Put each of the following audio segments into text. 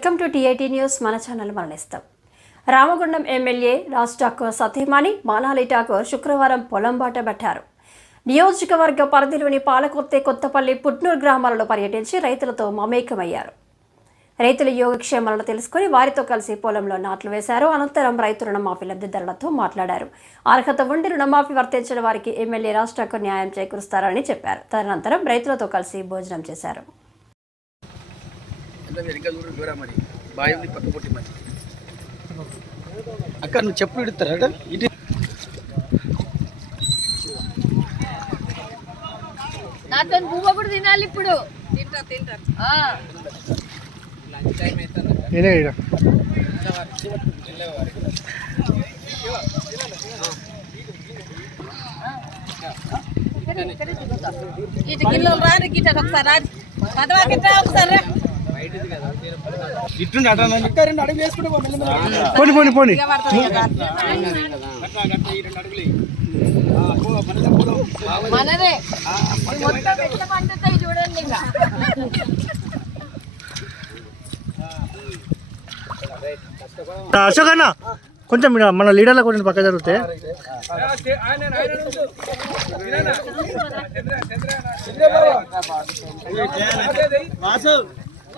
Welcome to TIT news. మన channel మరణిస్తాం. Ramagundam MLA Raj Thakur సతీమణి మాలాలి ఠాకూర్ శుక్రవారం పొలం బాట పట్టారు. నియోజకవర్గ పరిధిలోని పాలకొత్తే కొత్తపల్లి పుట్నూరు గ్రామాలలో పర్యటించి రైతులతో మమేకమయ్యారు. రైతుల యోగక్షేమాలను తెలుసుకుని వారితో కలిసి పొలంలో నాట్లు వేశారు. అనంతరం రైతు రుణమాఫీ లబ్ధిదారులతో మాట్లాడారు. అర్హత ఉండి రుణమాఫీ వర్తించిన వారికి ఎమ్మెల్యే రాష్ట్రకు న్యాయం చేకూరుస్తారని చెప్పారు. తదనంతరం రైతులతో కలిసి భోజనం చేశారు. మీరు ఇంకా దూరం దూరం మరి. బావి ఉంది పక్క పొట్టి మరి అక్క నువ్వు చెప్పులు ఇడతారా ఇటు. నాతో బువ్వ కూడా తినాలి ఇప్పుడు. తింటా తింటా. నేనే ఈడ. ఇటు గిన్నెలు రారు గిట్ట ఒకసారి రారు పదవా గిట్ట ఒకసారి పోనీ పోనీ పోనీ. మనదే మొత్తం ఎట్లా పండుతాయి చూడండి అశోక్ అన్న కొంచెం మన లీడర్ల కొంచెం పక్క జరిగితే వాసు.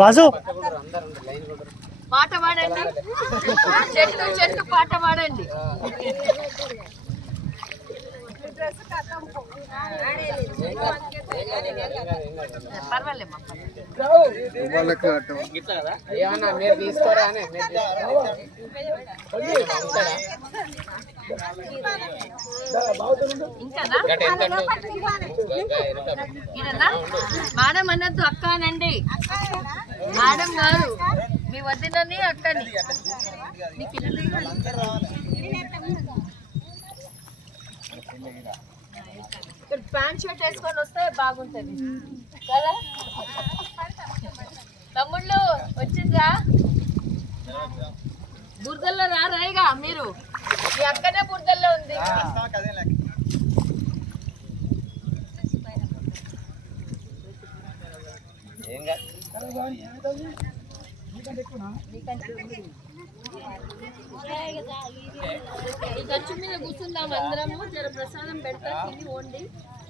వాసు పాట పాడండి. చెట్టు చెట్టు పాట పాడండి. మేడం అన్నట్టు అక్క అనండి మేడం గారు మీ వద్దినని అక్కని మీ పిల్లలు ఇక్కడ ప్యాంట్ షర్ట్ వేసుకొని వస్తే బాగుంటది. కదా? తమ్ముళ్ళు వచ్చిండ్రా? బురదల్లో రారాయిగా మీరు? మీ అక్కనే బురదల్లో ఉంది. ఈ ఖర్చు మీద కూర్చుందాం అందరము జర ప్రసాదం పెడతా తిని వండి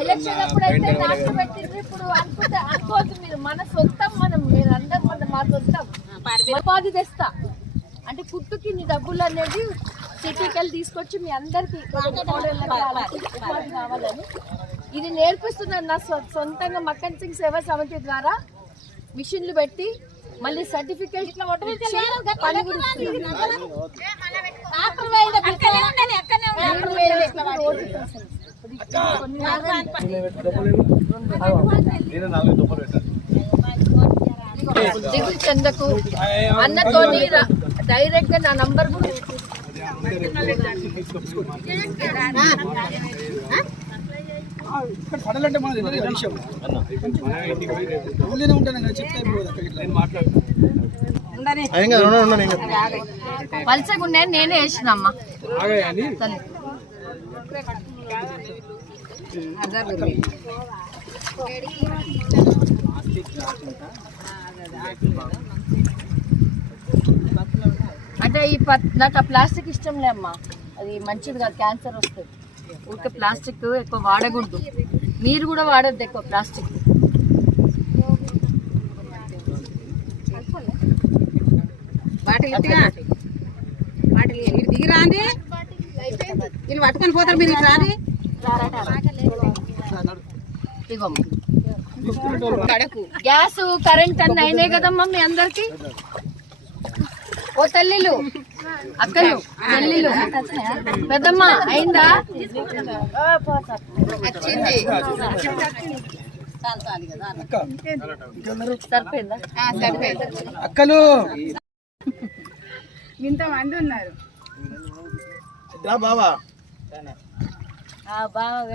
ఎలక్షన్ అప్పుడు అయితే నాకు పెట్టింది ఇప్పుడు అనుకుంటే అనుకోవద్దు మీరు మన సొంతం మనం మీరు అందరం మన మా సొంతం ఉపాధి తెస్తా అంటే కుట్టుకి నీ డబ్బులు అనేది సిటీకి వెళ్ళి తీసుకొచ్చి మీ అందరికి ఉపాధి కావాలని ఇది నేర్పిస్తున్నాను నా సొంతంగా మక్కన్ సింగ్ సేవా సమితి ద్వారా మిషన్లు పెట్టి మళ్ళీ సర్టిఫికేట్. దిగులు చెందకు. అన్నతోని రా- డైరెక్ట్గా నా నంబర్ కూడా ఇక్కడ పడాలంటే విషయం ఊళ్ళోనే ఉంటాను నేను చెప్తే నేనే వేసిన అంటే ఈ నాకు ఆ ప్లాస్టిక్ ఇష్టంలే అమ్మా అది మంచిది కాదు క్యాన్సర్ వస్తుంది. ఊరికే ప్లాస్టిక్ ఎక్కువ వాడకూడదు. మీరు కూడా వాడద్దు ఎక్కువ ప్లాస్టిక్. వాటిని పట్టుకొని పోతారు మీరు ఇటు రాని గ్యాస్ కరెంట్ అన్ని అయినాయి కదమ్మా మీ అందరికి? ఓ తల్లిలు అక్కలు చెల్లిలు. పెద్దమ్మ అయిందా? వచ్చింది. సరిపోయిందా? ఆ, సరిపోయింది. అక్కలు. ఇంతమంది ఉన్నారు.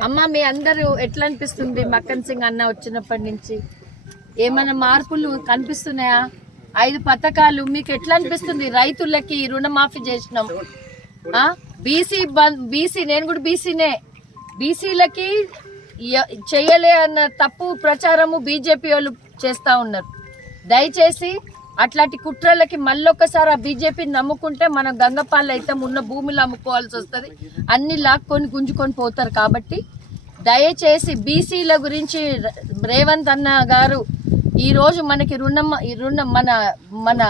అమ్మ మీ అందరూ ఎట్లా అనిపిస్తుంది మక్కన్ సింగ్ అన్న వచ్చినప్పటి నుంచి ఏమైనా మార్పులు కనిపిస్తున్నాయా? ఐదు పథకాలు మీకు ఎట్లా అనిపిస్తుంది? రైతులకి రుణమాఫీ చేసినాం. బీసీ బీసీ నేను కూడా బీసీనే. బీసీలకి చేయలే అన్న తప్పు ప్రచారము బీజేపీ వాళ్ళు చేస్తా ఉన్నారు. దయచేసి అట్లాంటి కుట్రలకి మళ్ళొక్కసారి ఆ బీజేపీని నమ్ముకుంటే మనం గంగపాల్ అయితే ఉన్న భూములు అమ్ముకోవాల్సి వస్తుంది. అన్ని లాక్కొని గుంజుకొని పోతారు కాబట్టి దయచేసి బీసీల గురించి రేవంత్ అన్న గారు ఈ రోజు మనకి రుణం ఈ రుణం మన మన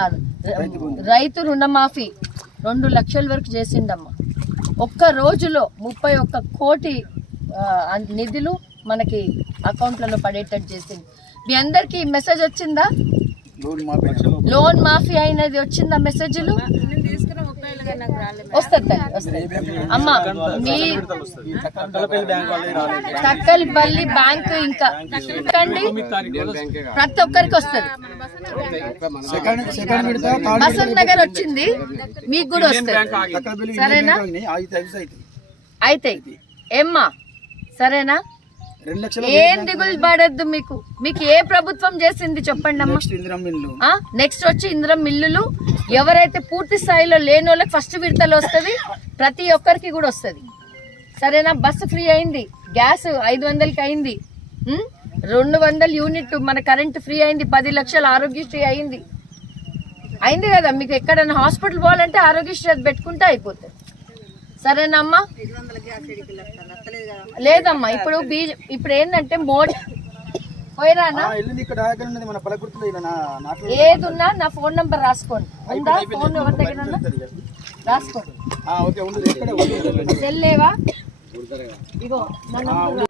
రైతు రుణమాఫీ రెండు లక్షల వరకు చేసిండమ్మ. ఒక్క రోజులో ముప్పై ఒక్క కోటి నిధులు మనకి అకౌంట్లలో పడేటట్టు చేసింది. మీ అందరికి మెసేజ్ వచ్చిందా? లోన్ మాఫీ అయినది వచ్చిందా మెసేజ్లు? వస్తుంది తల్లి, వస్తుంది. అమ్మ మీ తక్కలపల్లి బ్యాంక్ ఇంకా ప్రతి ఒక్కరికి వస్తుంది. బసంత్ నగర్ వచ్చింది మీకు కూడా వస్తుంది. సరేనా? అయితే ఏమ్మా సరేనా? ఏం దిగులు పడద్దు మీకు. మీకు ఏ ప్రభుత్వం చేసింది చెప్పండి అమ్మా నెక్స్ట్ వచ్చి ఇంద్రం మిల్లులు ఎవరైతే పూర్తి స్థాయిలో లేని వాళ్ళకి ఫస్ట్ విడతలు వస్తుంది ప్రతి ఒక్కరికి కూడా వస్తుంది. సరేనా? బస్సు ఫ్రీ అయింది గ్యాస్ ఐదు వందలకి అయింది? రెండు వందల యూనిట్ మన కరెంట్ ఫ్రీ అయింది పది లక్షల ఆరోగ్యశ్రీ అయింది. అయింది కదా? మీకు ఎక్కడైనా హాస్పిటల్ పోవాలంటే ఆరోగ్యశ్రీ అది పెట్టుకుంటే అయిపోతుంది. సరేనా అమ్మా లేదమ్మా ఇప్పుడు బీజ ఇప్పుడు ఏంటంటే మోడీ వెళ్ళింది ఇక్కడ ఎక్కడ ఉన్నది మన పలకుర్తిలో ఇలా నా నాట్లో ఏదున్నా నా ఫోన్ నంబర్ రాసుకోండి. ఉందా? ఫోన్ ఎవరి దగ్గర ఉన్నా? రాసుకోండి. ఆ, ఓకే ఉంది ఎక్కడ ఉంది సెల్ లేవా ఇగో నా నంబర్